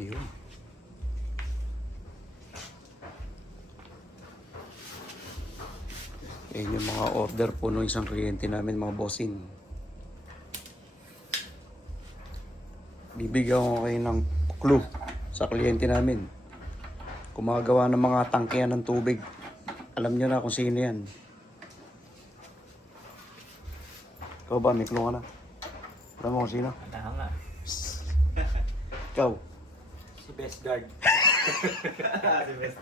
Ayun. Ayun yung mga order po ng isang kliyente namin, mga bossing. Bibigyan ko kayo ng clue sa kliyente namin. Gumagawa ng mga tangkehan ng tubig. Alam nyo na kung sino yan. Ikaw ba? May clue ka na? Alam mo kung sino? Wala nga. Ikaw? Si Best Guard. Si Best.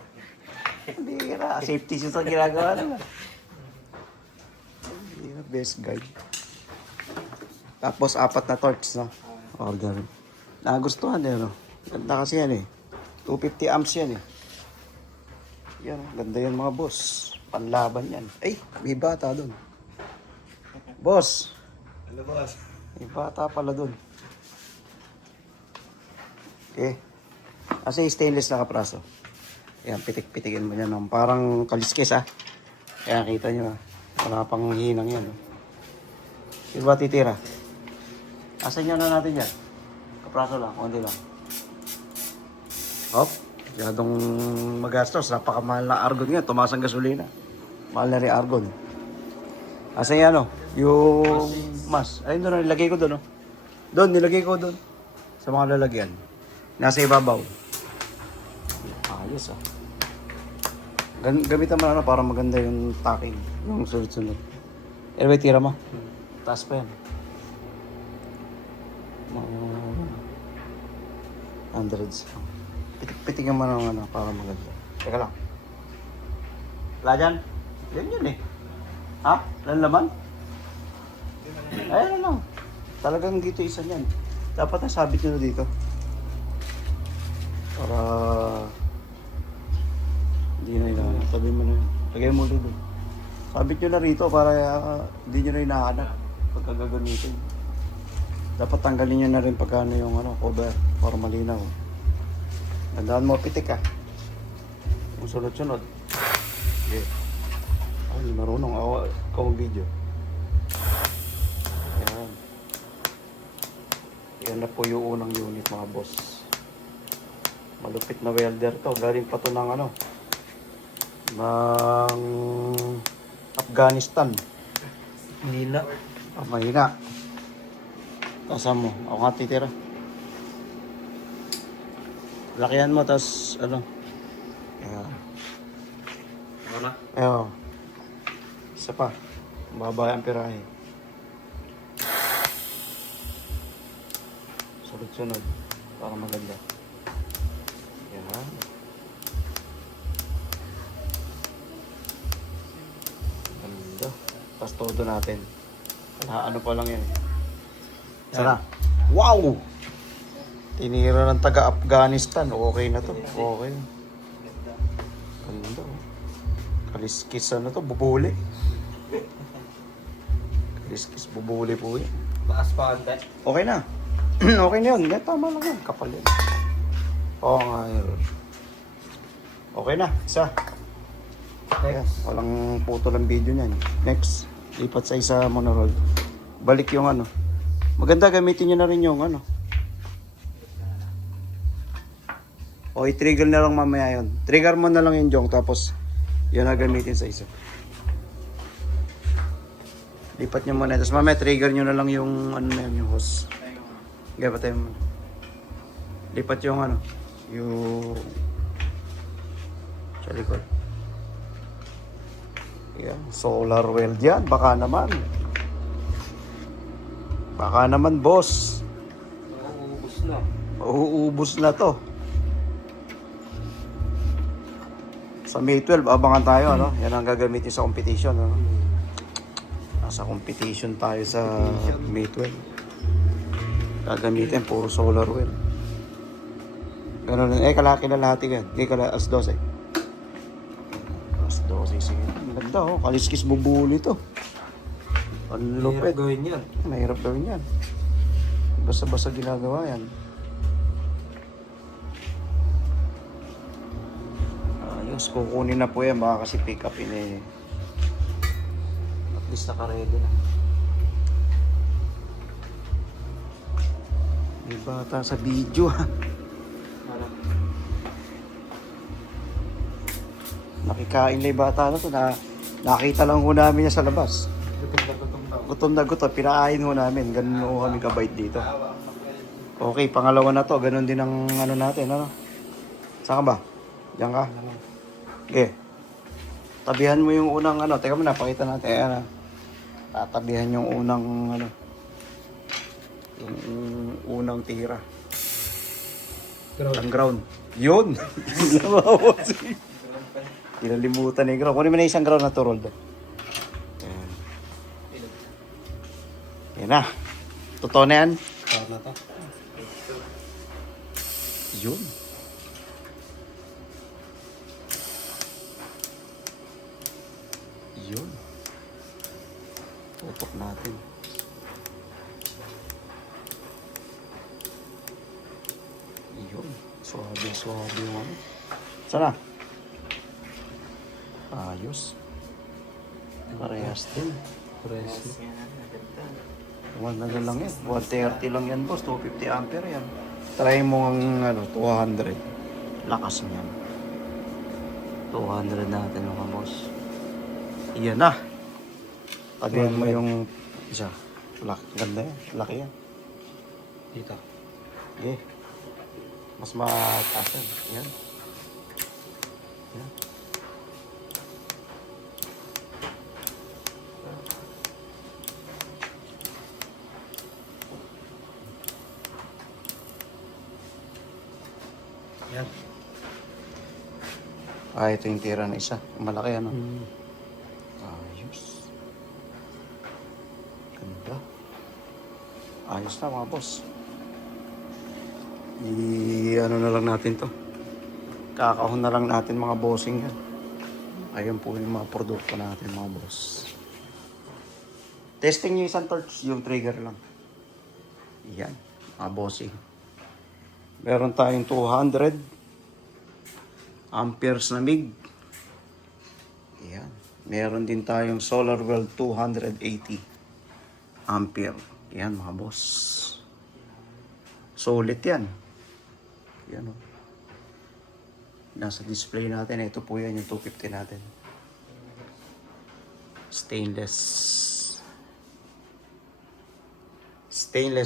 Hindi ka. Safety shoes ang ginagawa naman. Hindi ka. Best guide. Tapos 4 na torch, no? Order. Nagustuhan eh, no? Ganda kasi yan eh. 250 amps yan eh. Yan, ganda yan mga boss. Panlaban yan. Ay, may bata dun. Boss! Ano boss? May bata pala dun. Okay. Kasi stainless na kapraso. Ayan, pitik-pitikin mo yan. Parang kaliskis ah. Kaya kita nyo ah. Wala pang hinang yan. Sino ba titira? Asan nyo na natin yan? Kapraso lang, konti lang. Hop. Masyadong magastos. Napakamahal na argon nga. Tumaas ang gasolina. Mahal na rin argon. Asan yan oh? Yung mas. Ayun doon, nilagay ko doon oh. Doon, nilagay ko doon. Sa mga lalagyan. Nasa ibabaw. Ayos ah. Gamitan mo na ano para maganda yung tacking. Yung sunod-sunod. Anyway, tira mo. Taas pa yan. Hundreds. Pitik-pitikin mo ng ano para maganda. Teka lang. Wala dyan? Yan yun eh. Ha? Lalaman? Ayan lang. Talagang dito isa yan. Dapat nasabit nyo na dito. Para hindi na hinahanap. Sabi mo na yun. Lagay mo ulit doon. Sabit nyo na rito para hindi nyo na hinahanap pagka gagamitin. Dapat tanggalin nyo na rin pagka ano yung ano, cover para malinaw. Tandaan mo pitik ah. Kung sunod-sunod. Okay. Ay, marunong ako. Ikaw ang video. Ayan. Yan na po yung unang unit mga boss. Malupit na welder to. Galing pa to ng ano. Ng Afghanistan. Hindi na. Oh, mahina. Tasam mo. Ako nga titira. Lakihan mo, tas ano. Ayan. Ano na? Ayan. Isa pa. Babaya ang pirahe. Sunod-sunod. Para maganda. Ayan. Ganda. Tapos todo natin. Ano pa lang yan. Sana. Wow! Tinira ng taga-Afghanistan. Okay na to. Okay. Ganda. Kaliskis ano to? Bubuli. Kaliskis bubuli po yan. Taas pa ante. Okay na. Okay na yun. Yan, tama lang yan. Kapal yan. Oo nga yun. Okay na. Isa. Ayan, walang putol ang video niyan. Next. Lipat sa isa monorail. Balik yung ano. Maganda gamitin nyo na rin yung ano. O i-trigger na lang mamaya yun. Trigger mo na lang yung jong. Tapos yun na gamitin sa isa. Lipat nyo muna. Tapos mamaya trigger nyo na lang yung ano na yun, yung hose. Okay, patay mo. Lipat yung ano. Yung sa likod. Yan. Solar weld yan. Baka naman. Baka naman, boss. Mauubos na. Mauubos na to. Sa May 12, abangan tayo, ano? Yan ang gagamitin sa competition, ano? Nasa competition tayo sa May 12. Gagamitin, puro solar wheel. Ganun, kalaki na lahat yan. As 12. As 12, sige. Ang ganda, oh. Kaliskis bubuli to. Ang lupit. Mahirap gawin yan. Mahirap gawin yan. Basta-basta ginagawa yan. Ayos, kukunin na po yan. Baka kasi pick up in eh. At least naka-ready na. May bata sa video ha. Nakikain lang yung bata na to. Nakita lang ho namin niya sa labas. Gutom na. Gutom. Pinakain ho namin. Ganun ho kami kabait dito. Okay, pangalawa na to. Ganun din ang ano natin. Ano? Saan ka ba? Diyan ka? Okay. Tabihan mo yung unang ano. Teka mo, napakita natin. Ayan na. Tatabihan yung unang ano. Yung unang tira. Ang ground. Yun! Kinalimutan na yung ground. Kunin mo na isang ground na to, Roldo. Ayan. Yan na. Totoo na yan. Tawag na to. Yun. Yun. Tutok natin. Yun. Suwabe yung ano. Sana? Ayos. Parehas din. Press. Ano lang yan. 130 lang yan, boss. 250 ampere yan. Try mo ang ano, 200. Lakas niyan. 200 natin mga boss. Iyan na. Tabihan mo yung isa. Ganda yan. Laki yan. Dito. Okay. Mas mataas yan. Yan. Yan. Yan. Ito yung tira na isa. Malaki ano. Ayos. Ganda. Ayos na mga boss. Ano na lang natin to. Kakahon na lang natin mga bossing yan. Ayun po yung mga produkto natin mga boss. Testing nyo isang torch, yung trigger lang. Yan, mga bossing. Meron tayong 200 amperes na MIG. Yan. Meron din tayong SolarWorld 280 ampere. Yan mga boss. Solid yan. Yan o. Nasa display natin. Ito po yan yung 250 natin. Stainless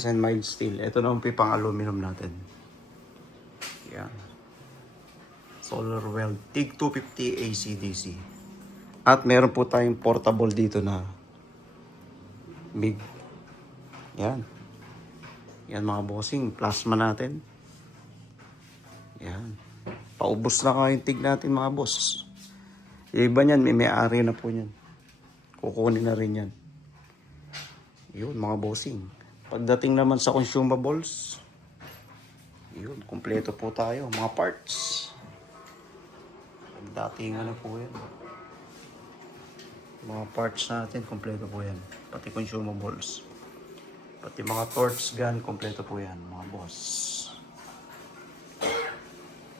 and mild steel. Ito na yung pang aluminum natin. Yan. SolarWorld TIG 250 AC/DC. At meron po tayong portable dito na MIG. Yan. Yan mga bossing. Plasma natin. Yan. Paubos na kayo yung TIG natin mga boss. Yung iba niyan, may-ari na po niyan. Kukunin na rin yan. Yun mga bossing. Pagdating naman sa consumables, yun, kumpleto po tayo. Mga parts. Dating ano po yan. Mga parts natin, kumpleto po yan. Pati consumables. Pati mga torch gun, kumpleto po yan, mga boss.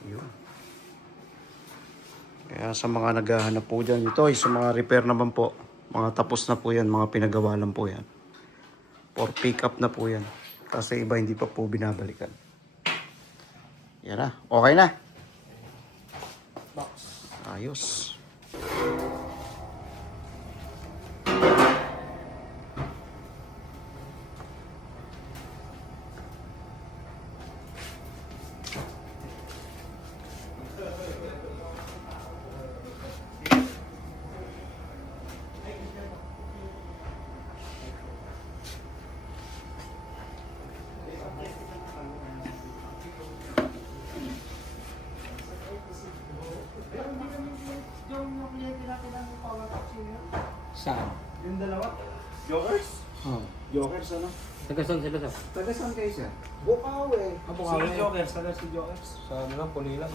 Yun. Kaya sa mga naghahanap po dyan, ito ay sa mga repair naman po. Mga tapos na po yan, mga pinagawa lang po yan. For pick up na po yan. Kasi iba hindi pa po binabalikan. Yan na. Okay na. Box. Ayos. Saan? Yung dalawa. Jokers? Oh. Jokers ano? Tagasan sila sa? Taga saan kayo siya? Bukawi. Bukawi. Si Jokers. Taga si Jokers. Sa ano lang, Pulilan.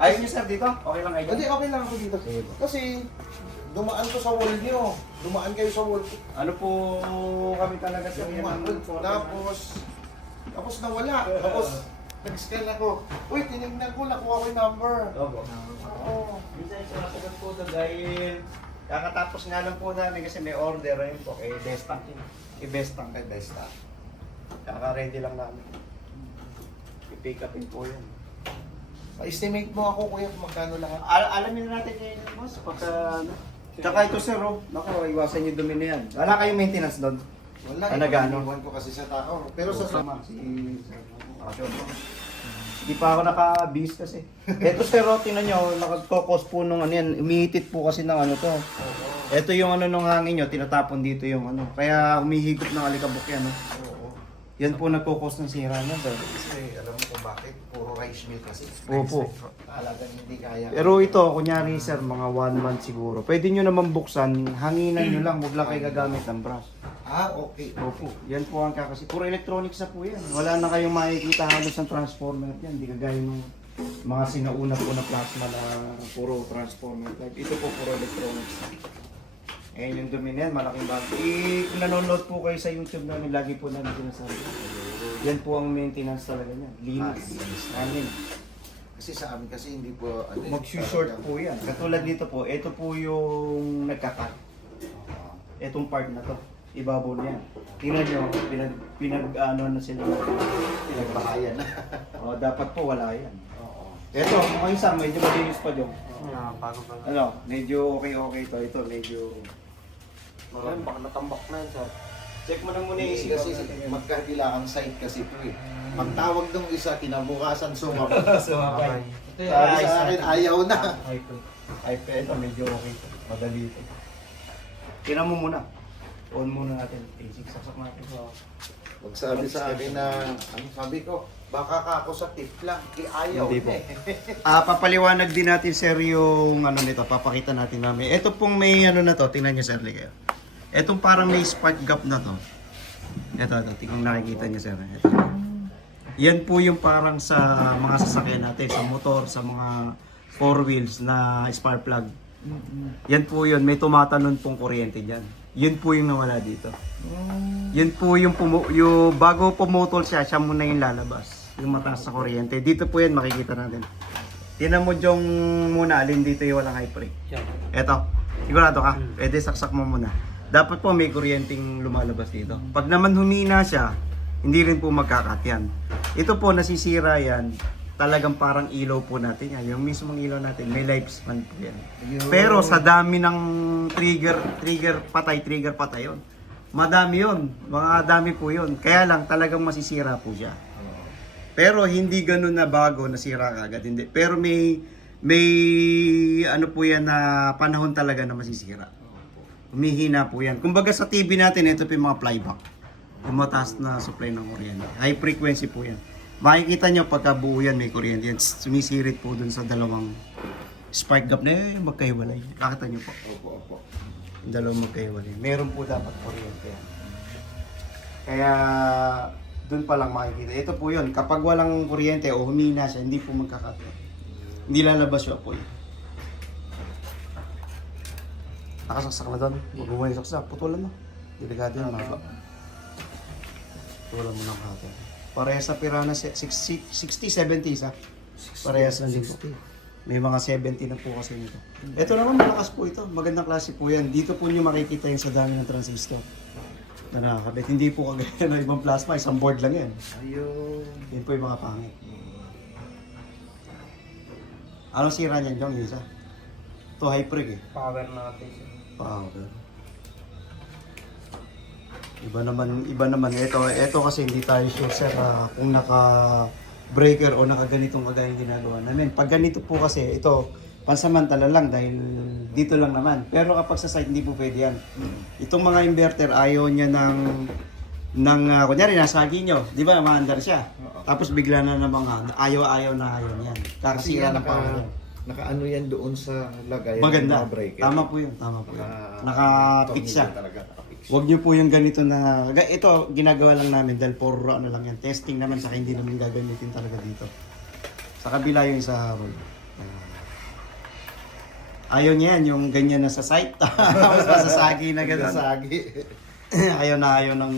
Ayun niyo sir dito? Okay lang kayo? Hindi, okay lang ako dito. Kasi dumaan ko sa wall niyo. Dumaan kayo sa wall. Ano po kami talaga sa Dumaan. Tapos nawala. Tapos nag-scan ako. Uy, tinignan ko, nakuha ko yung number. Opo. Oo. Minsan sumasagot po ito dahil kakatapos nga lang po namin kasi may order rin po kay Destack. I-Destack kay Destack. Kaka-ready lang namin. I-pick upin po yun. estimate mo ako kuya kung magkano lahat. Alamin na natin ngayon, boss, pagka ano. Tsaka ito sir, oh. Naku, iwasan yung dumi na yan. Wala kayong maintenance doon? Wala, Nagano? iwan ko kasi sa tao. Pero sa si Hindi pa ako naka-bis kasi. Ito sir, oh, tingnan nyo, nakakokos po nung ano yan. Umihitit po kasi ng ano to. Ito yung ano nung hangin nyo, tinatapon dito yung ano. Kaya humihigop ng alikabok yan. Oh. Oo. Yan po nagkokos ng sira niya sir. Kasi alam mo kung bakit. Puro rice meal kasi. Opo. Talagang hindi kaya. Pero ito, kunyari sir, mga 1 month siguro. Pwede nyo naman buksan, hanginan nyo lang, huwag lang kayo gagamit ng brush. Ah, okay. Opo, yan po ang kakasi. Puro electronics na po yan. Wala na kayong makikita halos ng transformer yan. Hindi kagaya ng mga sinauna po na plasma na puro transformer type. Ito po puro electronics. Ayan yung dumi na yan, malaking bagay. Kung nanonood po kayo sa YouTube namin, lagi po namin sinasabi. Yan po ang maintenance talaga niya. Linis. Amin. Kasi sa amin kasi hindi po Mag-short po yan. Katulad dito po, ito po yung nagkakat. Etong part na to. Ibabaw na yan. Tingnan nyo, pinag-ano na sila. pinagbahayan na. O, dapat po wala yan. Oo. Ito, mga isa, medyo malinis pa dyan. Bago pa. Ano, medyo okay to. Ito, medyo... Ayun, baka natambak na yun, sir. Check mo na muna yung Kasi, isigaw kasi natin. magkabilang side kasi po eh. Pagtawag nung isa, kinabukasan sumabay. Sumabay. Sabi sa akin, ayaw na. Ay, ito, medyo okay to. Madali to. Tinan mo muna. On muna natin. Basic, saksak natin. Magsabi sa akin na, ano sabi ko, baka ka ako sa tip lang, ayaw Hindi na po. eh. Papaliwanag din natin sir yung ano nito, papakita natin namin. Ito pong may ano na to, tingnan niyo sir, kayo. Etong parang may spark gap na to. Ito, tingnan nakikita niyo sir. Ito. Yan po yung parang sa mga sasakyan natin, sa motor, sa mga four wheels na spark plug. Yan po yun, may tumatanon pong kuryente dyan. Yun po yung nawala dito. Yun po yung, yung bago pumutol siya, siya muna yung lalabas. Yung mataas sa kuryente. Dito po yan makikita natin. Tinan mo yung muna, alin dito yung walang high brake. Eto, sigurado ka, pwede saksak mo muna. Dapat po may kuryenteng lumalabas dito. Pag naman humina siya, hindi rin po magkakat yan. Ito po, nasisira yan. Talagang parang ilaw po natin yan. Yung mismong ilaw natin, may lifespan po yan. Pero sa dami ng trigger patay yun. Madami yun. Mga dami po yun. Kaya lang talagang masisira po siya. Pero hindi ganun na bago, nasira ka agad. Hindi. Pero may ano po yan na panahon talaga na masisira. Humihina po yan. Kumbaga sa TV natin, ito po yung mga flyback. Yung mataas na supply ng kuryente. High frequency po yan. Makikita nyo pagka buo yan, may kuryente yan. Sumisirit po dun sa dalawang spark gap na yun, magkahiwalay. Nakita nyo po. Opo. Yung dalawang magkahiwalay. Meron po dapat kuryente yan. Kaya dun pa lang makikita. Ito po yun, kapag walang kuryente o humina siya, hindi po magkakatlo. Hindi lalabas yung apoy. Nakasaksak na doon. Huwag mo yung saksak. Putulan mo. Delikado yan, maba. Putulan mo ng kate. Parehas na Pirana 60, 70 isa. Parehas na din po. May mga 70 na po kasi nito. Ito naman malakas po ito. Magandang klase po yan. Dito po nyo makikita yung sa dami ng transistor na nakakabit. Hindi po kagaya ng ibang plasma. Isang board lang yan. Ayun. Yan po yung mga pangit. Anong sira niyan, Jong? Isa? Ito high preg eh. Power natin, sir. Power. Iba naman ito kasi hindi tayo sure sir kung naka breaker o naka ganitong kagaya yung ginagawa namin. Pag ganito po kasi ito pansamantala lang dahil dito lang naman. Pero kapag sa site hindi po pwede yan. Itong mga inverter ayaw niya ng kunyari nasagi nyo, di ba maandar siya. Tapos bigla na mga ayaw niyan. Kakasira ng power yan. Naka-ano yan doon sa lagayan Maganda. ng mga breaker. Tama po yun. Naka-fit siya. Talaga. Huwag niyo po yung ganito na... Ito, ginagawa lang namin dahil for ano lang yan. Testing naman, saka hindi namin gagamitin talaga dito. Sa kabila yung sa road. Ayaw niya yan, yung ganyan na sa site. Tapos masasagi na gano'n. Nasagi. ayaw ng...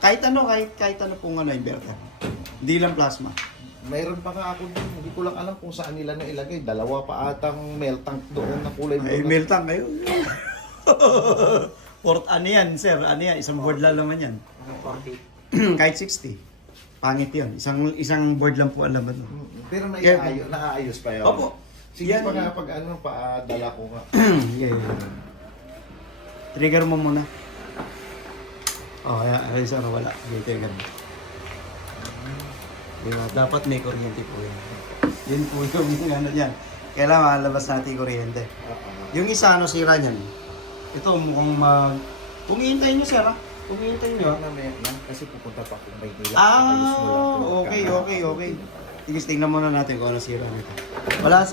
Kahit ano pong ano, inverter. Hindi lang plasma. Mayroon pa nga ako din. Hindi ko lang alam kung saan nila nailagay. Dalawa pa atang melt tank doon na kulay blue. Ay, mail tank kayo. Port ano yan, sir? Ano yan? Isang board lang naman yan. 40. Kahit 60. Pangit yun. Isang board lang po ang laman. No? Pero Yeah. naaayos pa yun. Opo. Sige Yan. pa nga pag ano, paadala ko nga. Yeah. Trigger mo muna. Oh, ay isa na wala. Okay, trigger mo. Diba? Dapat may kuryente po yan. Yun po yung ano yan. Kailangan malabas natin yung kuryente. Yung isa, ano, sira niyan. Ito, mukhang kung hihintayin nyo, sir, ha? Kung hihintayin nyo, Kasi pupunta pa akong Maynila. Okay. Tigis, tingnan muna natin kung ano sira nito.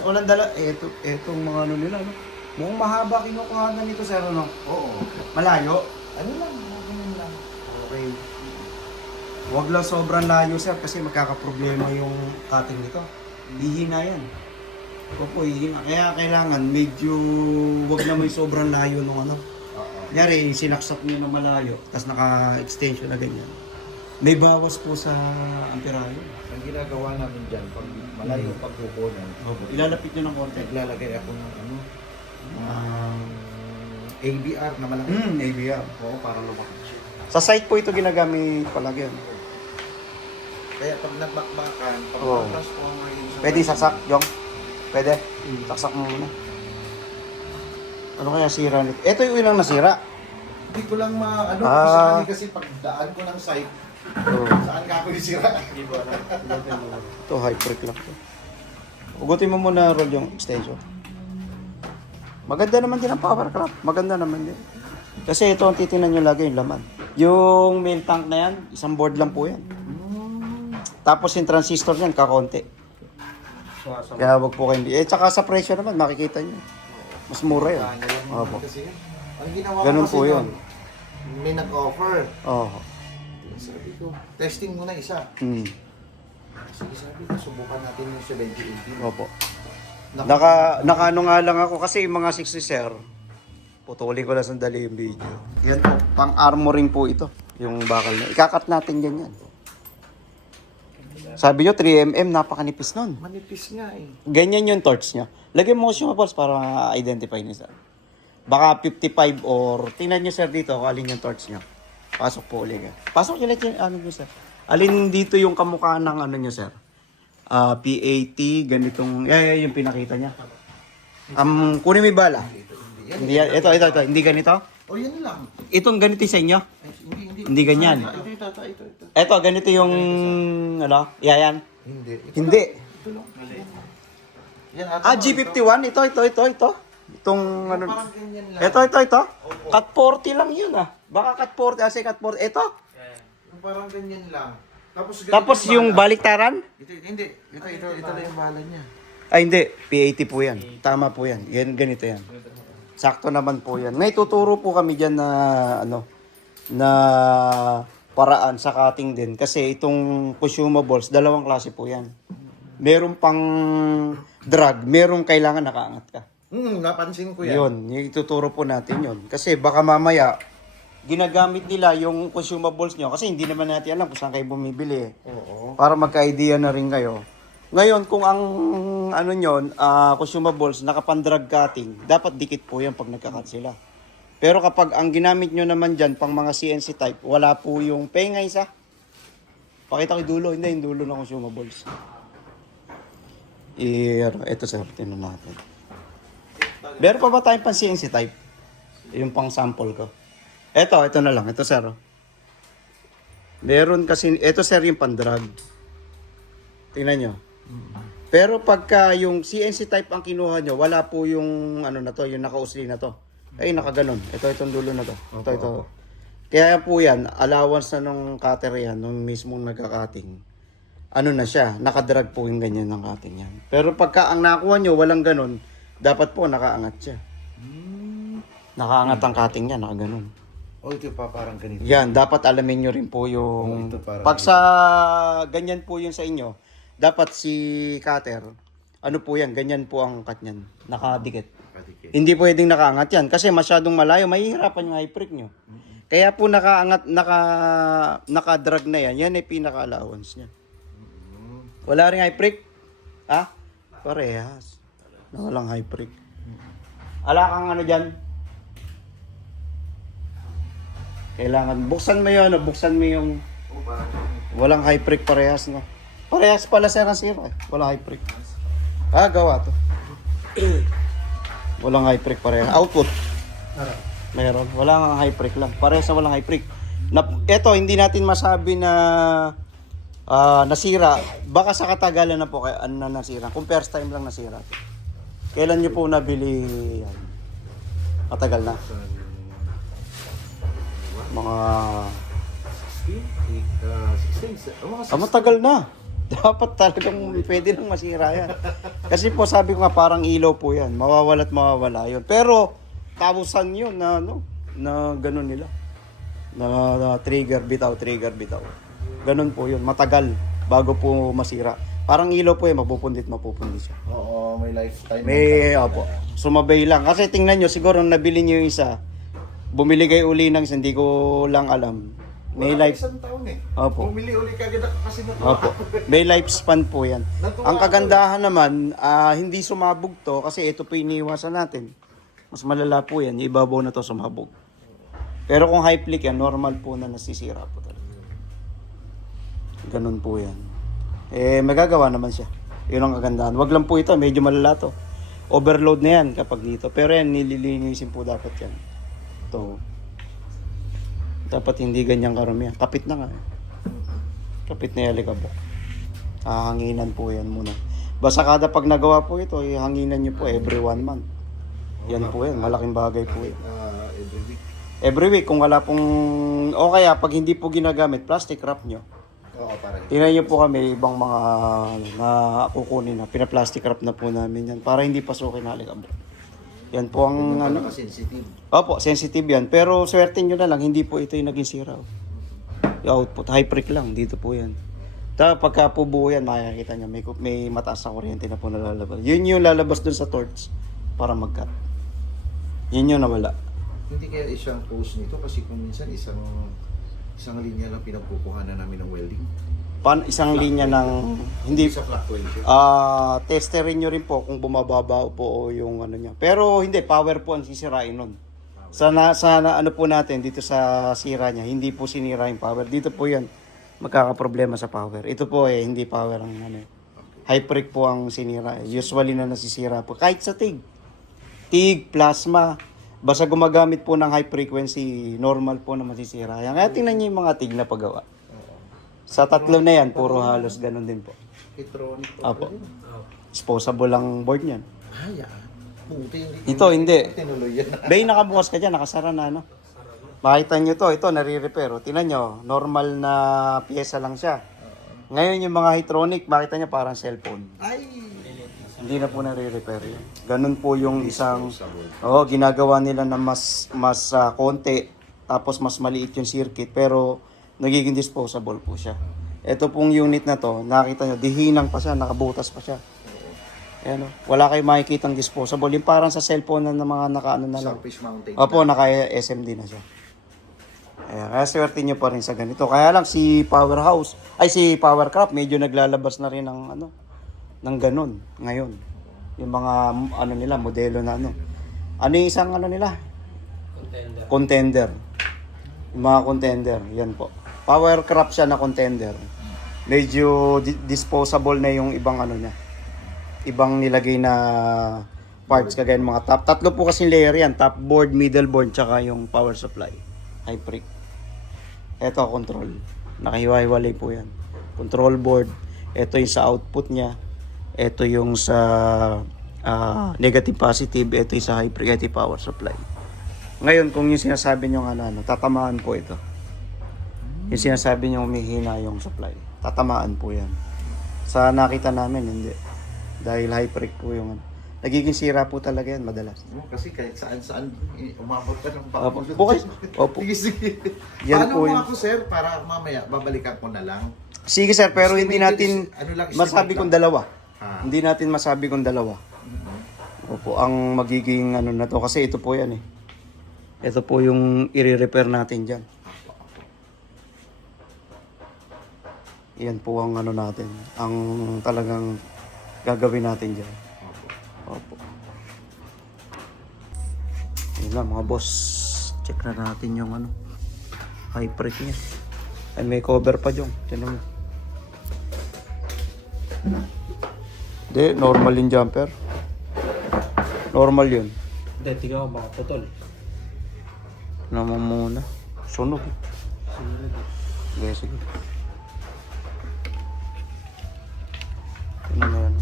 Walang dala. Etong mga ano nila, no? Mukhang mahaba kinukuhanan nito, sir, ano? Oo. Malayo. Ano lang, ganun lang. Okay. Huwag lang sobrang layo, sir, kasi magkakaproblema yung cutting nito. Hihina yan. Opo, hihina. Kaya kailangan medyo huwag na may sobrang layo nung ano. Kunyari, sinaksak niyo na malayo, tapos naka-extension na ganyan. May bawas po sa amperayo. Ang ginagawa namin dyan, pag malayo pagkukunan, Opo, ilalapit niyo ng konti. naglalagay ako ng ano, ABR na malaki. ABR. Oo, para lumaki siya. Sa site po ito ginagamit palagi. Kaya pag nagbakbakan, pag Oo. transformer yun sa... Pwede saksak, Jong? Pwede? Saksak mo muna. Ano kaya sira nito? Ito yung ilang nasira. Hindi ko lang ano, Ah. kung saan kasi pagdaan ko ng site, Oh. saan ka ako yung sira. Ito, high freak lang to. Ugutin mo muna roll yung extension. Maganda naman din ang power craft. Maganda naman din. Kasi ito ang titingnan nyo lagi yung laman. Yung main tank na yan, isang board lang po yan. Tapos yung transistor niyan, kakonti. Kaya wag po kayo. Tsaka sa presyo naman, makikita nyo. Mas mura yun. Ano lang Opo. kasi yun. Ang ginawa ko Ganun kasi po yun. doon, may nag-offer. Oo. Sabi ko, testing muna isa. Sige, sabi ko, subukan natin yung 7080. Opo. Naka ano nga lang ako kasi yung mga 60 sir. Putulin ko lang sandali yung video. Yan po, pang armoring po ito. Yung bakal na. Ikakat natin ganyan. Sabi nyo 3mm, napakanipis nun. Manipis nga eh. Ganyan yung torch niya. Lagyan mo siya balls para ma-identify niya sir. Baka 55 or tingnan niyo sir dito kung alin yung torch niya. Pasok po ulit. Pasok niyo lang yung ano niyo sir. Alin dito yung kamukha ng ano niyo sir. PAT, ganitong, yung pinakita niya. Kunin mo yung bala. Hindi yan. Ito. Hindi ganito. O yan lang. Itong ganito sa inyo. Ay, hindi. Hindi ganyan. Ito. Ito, ganito yung, ano, yan. Hindi. Hindi. Ito lang. Yan ata. G51. Ito. Itong, ano, Parang ganyan lang. ito. Cut 40 lang yun Baka cut 40, cut 40. Ito. Parang ganyan lang. Tapos yung bala. baliktaran? Hindi. Ito lang yung bala niya. Ay, hindi. PAT po yan. Tama po yan. Yan, ganito yan. Sakto naman po yan. May tuturo po kami dyan na, ano, na paraan sa cutting din. Kasi itong consumables, dalawang klase po yan. Meron pang drag, merong kailangan nakaangat ka. Napansin ko yan. Yun, yung ituturo po natin yun. Kasi baka mamaya, ginagamit nila yung consumables nyo kasi hindi naman natin alam kung saan kayo bumibili. Oo. Para magka-idea na rin kayo. Ngayon, kung ang ano nyon, consumables, nakapandrag cutting, dapat dikit po yan pag nagka-cut sila. Pero kapag ang ginamit nyo naman dyan, pang mga CNC type, wala po yung penga isa. Pakita ko yung dulo. Hindi, yung dulo ng consumables. Ito sa tinan natin. Meron pa ba tayong pang CNC type? Yung pang sample ko. Ito na lang. Ito, sir. Meron kasi, ito, sir, yung pandrag. Tingnan nyo. Pero pagka yung CNC type ang kinuha nyo, wala po yung ano na to, yung naka-usli na to. Ay, nakaganon. Itong dulo na to. Ito. Kaya po yan, allowance na nung cutter yan, nung mismong nagka-cutting. Ano na siya, nakadrag po yung ganyan ng cutting yan. Pero pagka ang nakuha nyo, walang ganon, dapat po nakaangat siya. Nakaangat ang cutting niya, nakaganon. Ito pa parang ganito. Yan, dapat alamin nyo rin po yung... Ito parang Pag sa ganyan po yun sa inyo, dapat si cutter, ano po yan, ganyan po ang cut niyan, nakadikit. Hindi pwedeng nakaangat yan kasi masyadong malayo, mahihirapan yung high prick nyo. Kaya po nakaangat, nakadrag na yan, yan ay pinaka-allowance niya. Wala rin high prick? Ha? Parehas. Walang high prick. Ala kang ano dyan? Kailangan, buksan mo yun, buksan mo yung... Oh, parang Walang high prick parehas na. Parehas pala sir ang sira eh. Walang high prick. Gawa to. Walang high prick parehas. Output. Meron. Walang high prick lang. Parehas na walang high prick. Ito, hindi natin masabi na nasira. Baka sa katagalan na po kaya na nasira. Kung first time lang nasira. Kailan nyo po nabili yan? Matagal na. Mga... matagal na. Dapat talagang pwede nang masira yan. Kasi po sabi ko nga parang ilaw po yan. Mawawala at mawawala yun. Pero tapusan yun na ganun nila. Na trigger bitaw. Ganun po yun. Matagal bago po masira. Parang ilaw po yan. Mapupundit siya. Oo, may lifetime. Opo. Sumabay lang. Kasi tingnan nyo, siguro nabili nyo yung isa. Bumili kayo uli ng isa. Hindi ko lang alam. May Wala life. isang taon eh. Opo. Bumili uli kagad ako kasi natuwa. Opo. May lifespan po yan. Natuwa Ang ako kagandahan naman, hindi sumabog to kasi ito po iniiwasan natin. Mas malala po yan. Yung ibabaw na to sumabog. Pero kung high flick yan, normal po na nasisira po talaga. Ganun po yan. Magagawa naman siya. Yun ang kagandahan. Wag lang po ito, medyo malala to. Overload na yan kapag dito. Pero yan, nililinisin po dapat yan. Ito. Dapat hindi ganyang karamihan. Kapit na nga. Kapit na yung alikabok. Hanginan po yan muna. Basta kada pag nagawa po ito, hanginan nyo po every 1 month. Yan po yan. Malaking bagay po yan. Every week. Every week, kung wala pong... O kaya, pag hindi po ginagamit, plastic wrap nyo. Oo, parang. Tingnan nyo po kami, ibang mga na kukunin na. Pina-plastic wrap na po namin yan. Para hindi pasukin na alikabok. Yan po ang ano. Sensitive. Opo, sensitive yan. Pero swerte nyo na lang, hindi po ito yung naging sira. Yung output, high prick lang, dito po yan. Tapos pagka po buo yan, makikita nyo, may mataas na kuryente na po nalalabas. Yun yung lalabas dun sa torch para mag-cut. Yun yung nawala. Hindi kaya isang post nito kasi kung minsan isang linya lang pinagkukuhanan namin ng welding. Isang linya ng... Hindi... Sa fluctuation. Testerin nyo rin po kung bumababa po o yung ano niya. Pero hindi, power po ang sisirain nun. Sana ano po natin dito sa sira niya, hindi po sinira yung power. Dito po yan, magkakaproblema sa power. Ito po hindi power ang ano. High prick po ang sinira. Usually na nasisira po. Kahit sa TIG, plasma, basta gumagamit po ng high frequency, normal po na masisira. Kaya tingnan nyo yung mga TIG na pagawa. Sa tatlo na yan, puro halos ganun din po. Electronic. Apo. Disposable ang board niyan. Yan. Buti Ito, hindi. Tinuloy yan. Bay, nakabukas ka dyan, nakasara na, no? Makita nyo to, ito, nare-repair. Tingnan nyo, normal na pyesa lang siya. Ngayon yung mga Hitronic, makita nyo parang cellphone. Ay! Hindi na po nare-repair yun. Ganun po yung isang, ginagawa nila na mas konti, tapos mas maliit yung circuit, pero nagiging disposable po siya. Ito pong unit na to, nakita nyo, dihinang pa siya, nakabutas pa siya. Ayan, wala kayong makikitang disposable. Yung parang sa cellphone na mga nakaano na lang. Surface mounting. Opo, naka-SMD na siya. Ayan, kaya swerte nyo pa rin sa ganito. Kaya lang si Powercraft, medyo naglalabas na rin ng ganun ngayon. Yung mga nila, modelo na ano. Ano yung isang nila? Contender. Yung mga contender, yan po. Powercraft siya na contender. Medyo disposable na yung ibang niya. Ibang nilagay na parts kagaya ng mga top. Tatlo po kasi layer yan. Top board, middle board, tsaka yung power supply. High prick. Ito, control. Nakahiwa-hiwalay po yan. Control board. Ito yung sa output niya. Ito yung sa negative positive. Ito yung sa high prick. Ito yung power supply. Ngayon, kung yung sinasabi nyo tatamaan po ito. Yung sinasabi nyo humihina yung supply. Tatamaan po yan. Sa nakita namin, hindi. Dahil high prick po yung nagiging sira po talaga yan madalas. Kasi kahit saan-saan umabot ka ng Opo. papulot. Bukas. Opo. Sige. Yan Paano po mo yun. ako, sir, para mamaya babalikan ko na lang? Sige sir, pero hindi natin masabi kung dalawa. Ah. Hindi natin masabi kung dalawa. Opo, ang magiging na to kasi ito po yan eh. Ito po yung i-repair natin dyan. Yan po ang natin. Ang talagang gagawin natin dyan. Opo. Yun lang mga boss. Check na natin yung high prick niya. Ay, may cover pa dyan. Tinan mo. Hindi, normal yung jumper. Normal yun. Hindi, tingnan ko baka putol. Naman muna. Sunog eh. Sige, sige. Tingnan mo yan.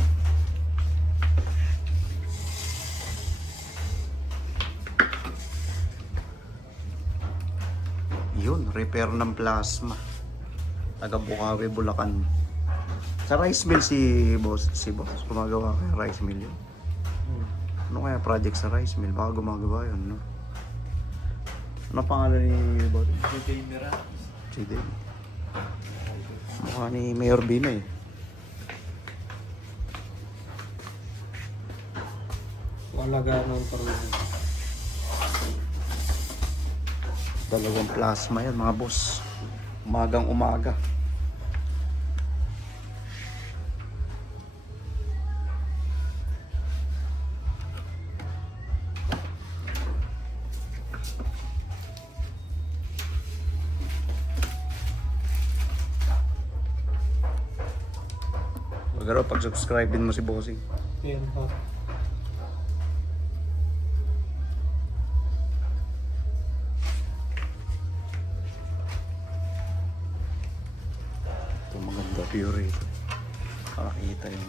Yun, repair ng plasma. Taga Bukawi, Bulacan. Sa rice mill si boss. Gumagawa kaya rice mill yun. Ano kaya project sa rice mill? Baka gumagawa yun, no? Ano pangalan ni boss? Si Dave. Mukha ni Mayor Bina eh. Wala ganun parang. Dalawang plasma yan mga boss. Umagang umaga. Magaro pag subscribe din mo si Bossing. Yan pa. Ito maganda view rito. Makakita yung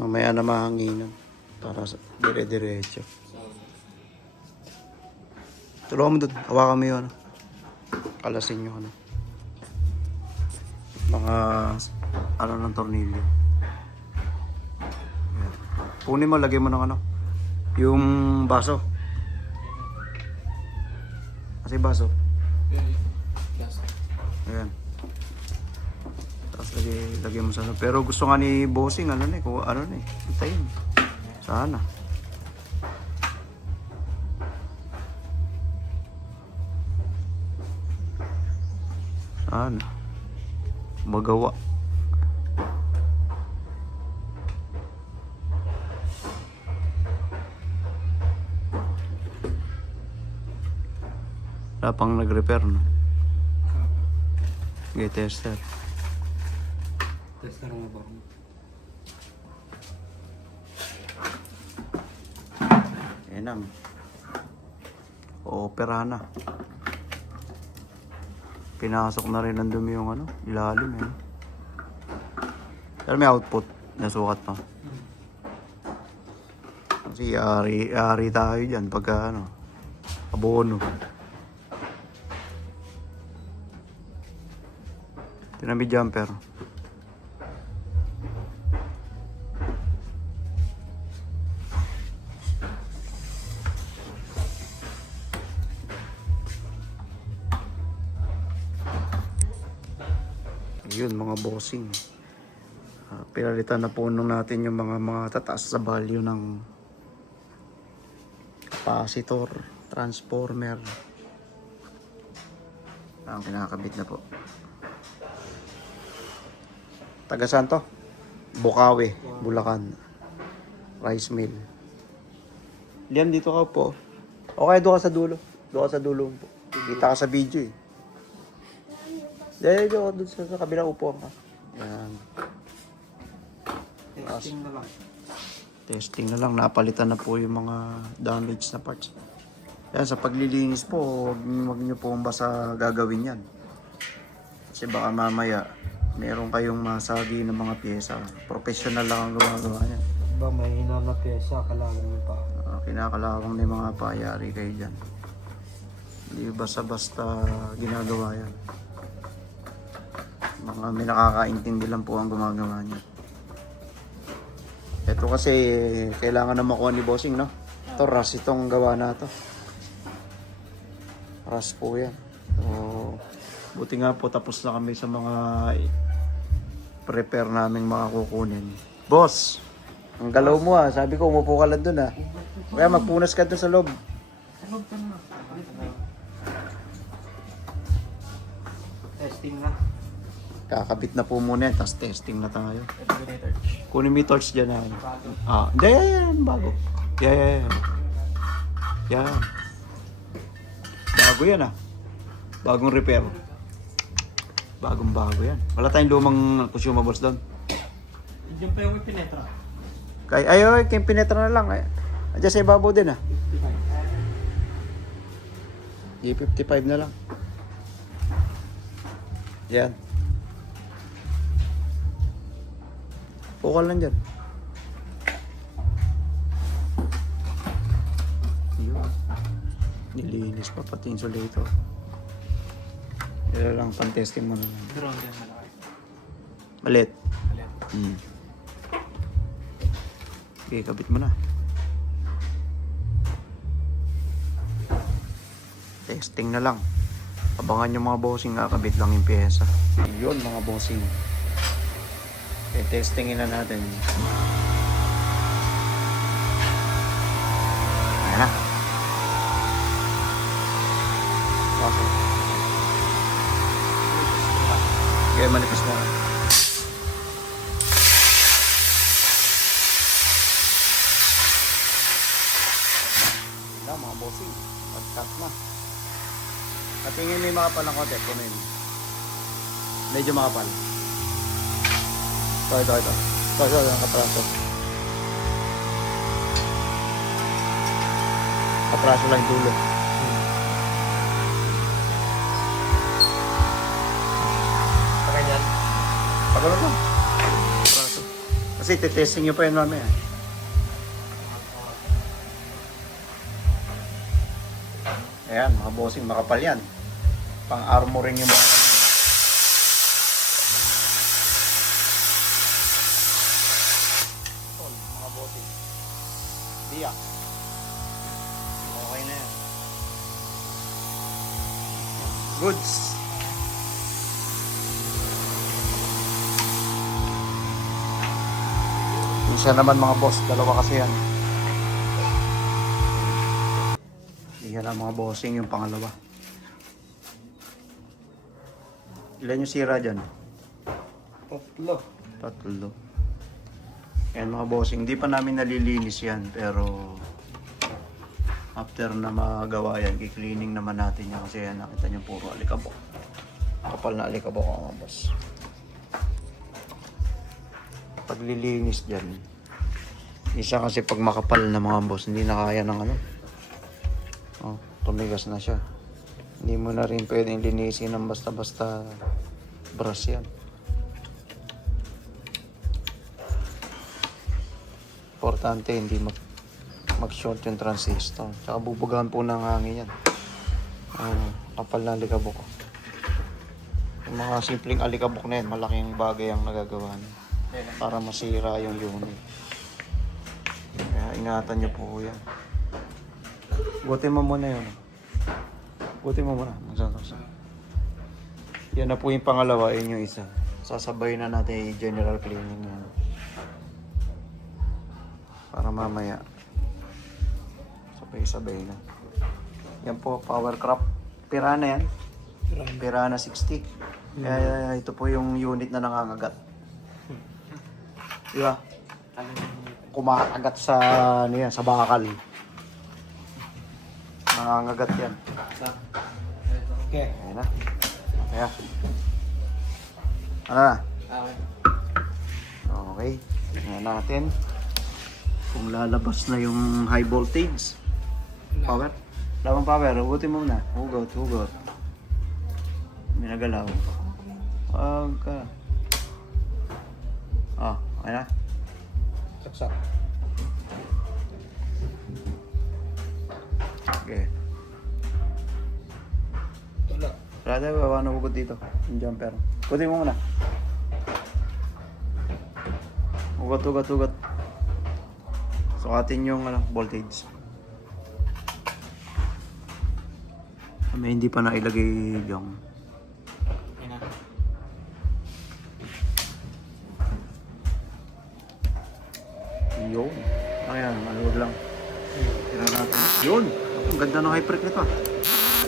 mamaya na mahanginan para sa dire-diretso. Tulungan mo doon. Hawakan mo yun. Ano? Kalasin nyo. Ano? Mga ano ng tornilyo. Ayan. Kunin mo. Lagay mo ng ano. Yung baso. Kasi baso. Ayan. Tapos lagay mo sa ano. Pero gusto nga ni Bossing ano na eh. Kung ano na eh. Hintayin. Sana. Sana. Magawa. Wala pang nag-repair, no? Sige, tester. Tester nga ba? Ayan na. Opera na. Pinasok na rin ng dumi yung ano, ilalim eh. Pero may output, nasukat pa. Kasi ari tayo dyan pagka ano, abono. Tinami jumper. Yun mga bossing. Pinalitan na po nung natin yung mga tataas sa value ng capacitor, transformer. Ang kinakabit na po. Taga saan to? Bukawi, Bulacan. Rice mill. Liam, dito ka po. Okay, doon ka sa dulo. Doon ka sa dulo po. Kita ka sa video eh. Dahil doon sa kabilang upuan ka. Yan. Testing na lang. Testing na lang. Napalitan na po yung mga damage na parts. Yan, sa paglilinis po, huwag nyo po basta gagawin yan. Kasi baka mamaya, meron kayong masagi ng mga pyesa. Professional lang ang gumagawa niyan. Ba may hina na pyesa, kailangan mo pa. Kinakalawang may mga payari kayo dyan. Hindi basta-basta ginagawa yan. Mga may nakakaintindi lang po ang gumagawa niya. Ito kasi kailangan na makuha ni Bossing, no? Ito, ras itong gawa na to. Ras po yan. So, buti nga po tapos na kami sa mga prepare naming mga kukunin. Boss, ang galaw mo ah. Sabi ko umupo ka lang dun ah. Kaya magpunas ka dun sa loob. Testing na. Kakabit na po muna yan, tapos testing na tayo. Kunin mo yung torch dyan na. Ah, hindi, yan, bago. Yeah. Yan. Bago yan ah. Bagong repair. Bagong bago yan. Wala tayong lumang consumables doon. Diyan pa yung pinetra. Ay, kaya pinetra na lang. Ay, adyan sa ibabaw din ah. 55. G55 na lang. Yan. Bukal lang dyan. Yun. Nilinis pa pati insulator. Yan lang, pan-testing mo na lang. Drone din malaki. Malit. Ayan. Okay, kabit mo na. Testing na lang. Abangan yung mga bossing, kakabit lang yung pyesa. Yun mga bossing. Okay, testingin na natin. Ayan na. Okay. Okay, manipis na. Ayan na mga bossing. Pag-cut na. Patingin may makapal ng konti. Kunin. Medyo makapal. Ito. Ito, ang kapraso. Kapraso lang yung dulo. Sa ganyan. Pagano lang. Kapraso. Kasi titesting nyo pa yun mamaya. Ayan, mga bossing, makapal yan. Pang-armoring yung mga kanina. Mga bossing. Diyak. Okay na yan. Goods. Isa naman mga boss, dalawa kasi yan. Yan ang mga bossing yung pangalawa. Ilan yung sira dyan? Tatlo. Yan mga bossing, hindi pa namin nalilinis yan, pero after na magawa yan, i-cleaning naman natin yan kasi yan, nakita nyo puro alikabok. Kapal na alikabok mga boss. Paglilinis dyan, isa kasi pag makapal na mga boss, hindi na kaya ng ano. Oh, tumigas na siya. Hindi mo na rin pwedeng linisin ng basta-basta brush yan. Importante hindi mag-short yung transistor. Tsaka bubugahan po ng hangin yan. Kapal na alikabok. Yung mga simpleng alikabok na yan, malaking bagay ang nagagawa niya para masira yung unit. Kaya ingatan niyo po yan. Gutin mo muna yun. Gutin mo muna. Yan na po yung pangalawa, yun yung isa. Sasabay na natin yung general cleaning yan. Para mamaya sabay-sabay na. Yan po, power crop. Pirana yan. Pirana 60. Kaya ito po yung unit na nangangagat. Diba? Kumakagat sa, ano yan, sa bakal. Nangangagat yan. Okay. Ayan na. Ayan. Ano na? Okay. Tingnan natin kung lalabas na yung high voltage. Power. Labang power. Hugutin mo muna. Hugot. May nagalaw. Huwag ka. Ayan na. Saksak. Okay. Wala. Wala tayo, bawa na hugot dito. Yung jumper. Hugutin mo muna. Hugot. Sukatin yung voltage. May hindi pa nailagay yung Yan na. yun. Ayan, maluwag lang. Tira natin. Yun! Ang ganda ng high-prec nito ah.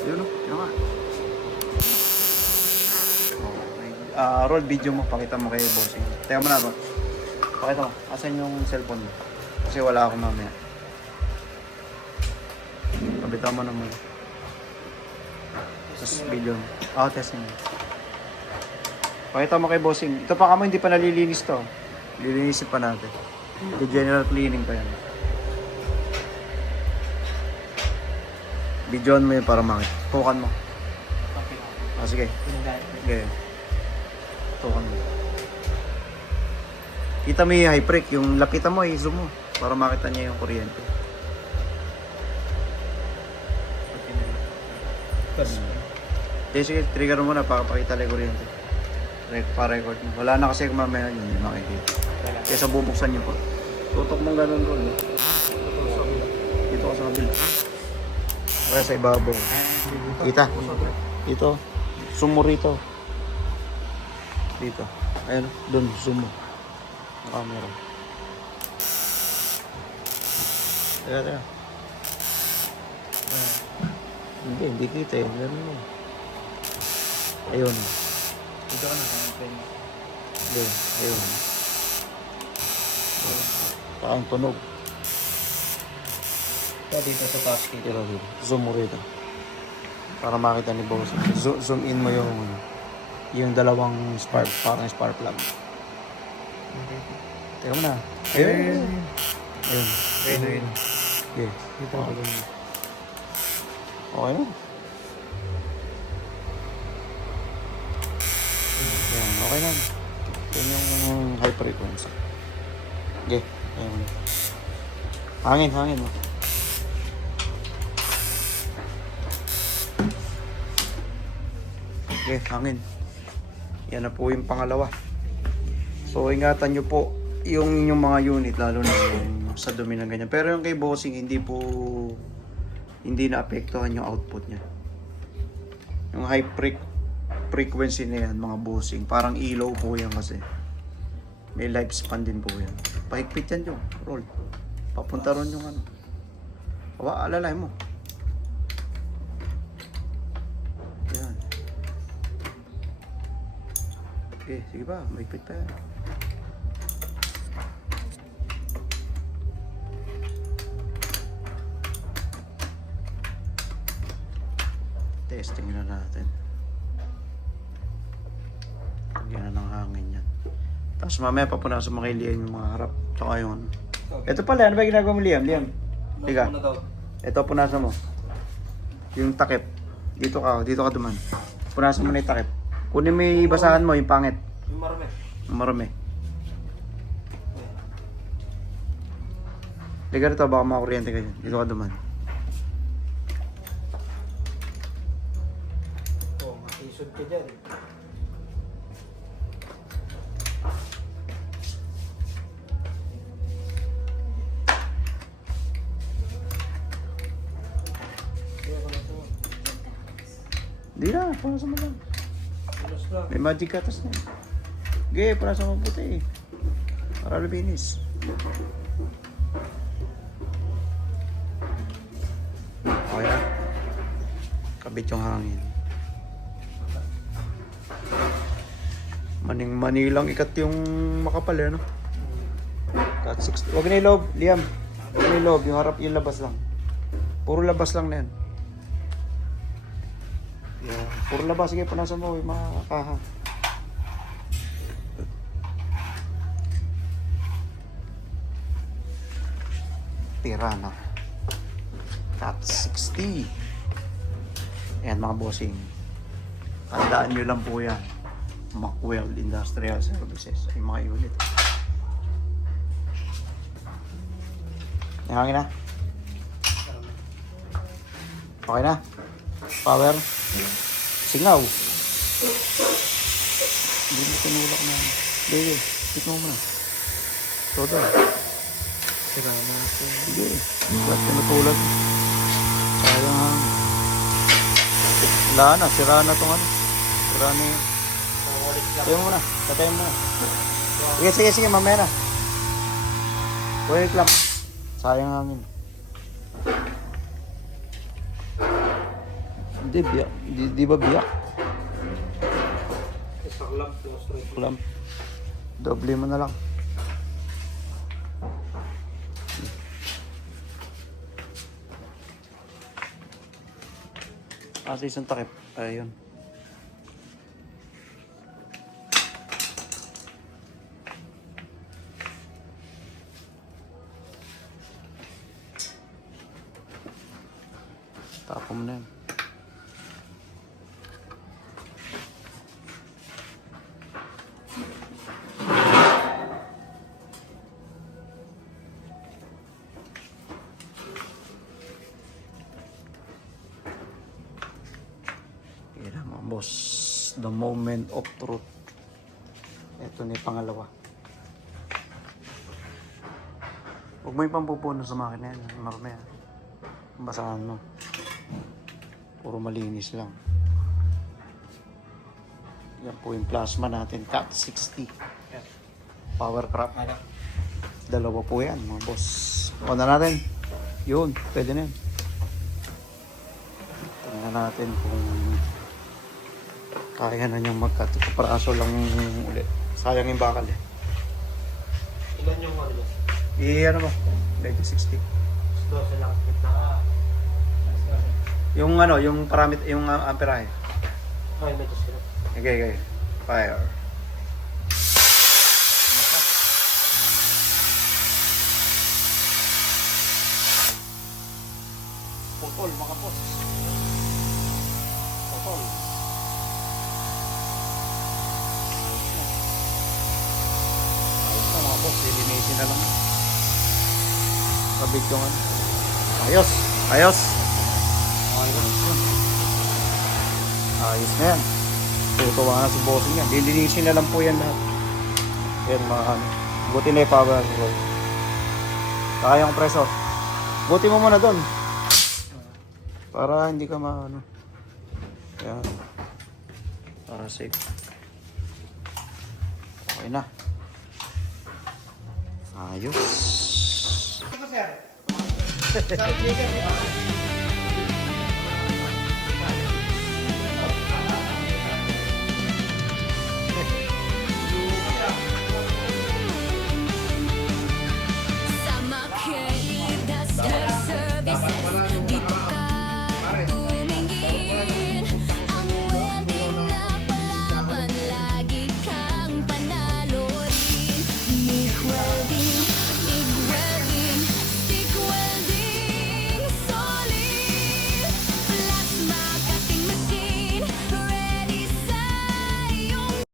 Yun o, tira nga. Okay. Roll video mo, pakita mo kay bossing. Teka mo na ba? Pakita mo, asan yung cellphone mo? Kasi wala akong mamaya. Kabitan mo naman. Tapos video. Testing. Pakita mo kay bossing. Ito pa kamo, hindi pa nalilinis to. Lilinisin pa natin. The general cleaning pa yan. Videoan mo yun para makita. Tukan mo. Sige. Sige. Tukan mo. Kita mo yung high brake. Yung lapitan mo, zoom mo. Para makita niya yung kuryente. Sige, trigger mo na para pakita lang yung kuryente. Pa-record mo. Wala na kasi kung mamaya yun, hindi makikita. Kaya sa bubuksan niyo po. Tutok mong ganun ko. Dito ka sa kabila. Kaya sa ibabaw. Kita. Dito. Zoom mo rito. Dito. Ayun. Doon. Zoom mo. Camera. Teka. Hindi kita eh. Ganun mo. Ayun. Dito ka na sa plane. Hindi. Ayun. Parang tunog. Ito dito sa task kit. Pero zoom mo rito. Para makita ni boss. Zoom in mo yung dalawang spark, parang spark plug. Teka mo na. Ayun. Ayun. Okay. Okay na. Yan, okay na. Yan yung high frequency. Okay. Ayun. Hangin mo. Okay, hangin. Yan na po yung pangalawa. So, ingatan nyo po yung inyong mga unit, lalo na yung sa dumi ng ganyan. Pero yung kay bossing, hindi na-apektuhan yung output niya. Yung high frequency na yan, mga bossing, parang ilaw po yan kasi. May lifespan din po yan. Pahigpit yan yung roll. Papunta ron yung ano. Alalay mo. Yan. Okay, sige pa. Mahigpit pa yan. Testing na natin. Lagyan na ng hangin yan. Tapos mamaya papunasan mo kay Liam yung mga harap. Tsaka yung ano. Ito pala, ano ba yung ginagawa mo Liam? Liga. Ito, punasan mo. Yung takip. Dito ka duman. Punasan mo na yung takip. Kunin mo yung basahan mo, yung pangit. Yung marami. Yung marami. Liga rito, baka makakuryente kayo. Dito ka duman. Isod ka dyan. Hindi na, punasan mo lang. May magic katas na. Okay, punasan mo puti. Para lubinis. Okay na. Kabit yung hangin. Manilang ikat yung makapal eh, no? Cut 60. Huwag na iloob, Liam. Huwag na iloob, yung harap, yung labas lang. Puro labas lang na yan. Yeah. Puro labas, sige, punasan mo, yung mga kaha. Tirana. Cut 60. Ayan mga bossing. Tandaan nyo lang po yan. Macwell Industrial Services ay mga unit. Hangin na. Okay na. Power. Singaw. Hindi mo tinulak na. Sige. Tignan mo muna. Todo. Sira na ako. Sige. Ba't tinutulad? Sayang hangin. Wala na. Sira na itong ano. Sira na yun. Tayo mo muna. Tatayin mo muna. Sige. Mamaya na. Wait lang. Sayang hangin. Hindi, biyak. Di ba biyak? Isang lamp. Lamp. Doble mo na lang. Kasi isang takip. Ayun. Tapos mo na yan. Yan mga boss. The moment of truth. Ito na yung pangalawa. Huwag mo yung pampupuno sa makina yan. Mamaya. Basahan mo. Puro malinis lang. Yan po yung plasma natin. Cat 60. Power crop. Dalawa po yan mga boss. O na natin. Yun. Pwede na yan. Tingnan natin kung kaya na niyang magkat. Kaparaso lang ulit. Sayang yung bakal eh. Ilan yung ano? Ano mo? Medyo 60. 12 lang. Yung ano, yung paramit, yung amperahe. Ay, medyo sila. Okay. Fire. Putol, mga boss. Putol. Ayos na mga boss, lilinisin na lang. Kabit yung ano. Ayos. Ayos na yan. Tutuwa na si bossing yan. Lilinisin na lang po yan lahat. Yan mga ano. Buti na yung power roll. Kaya yung preso. Buti mo muna doon. Para hindi ka ano. Yan. Para safe. Okay na. Ayos. Sir,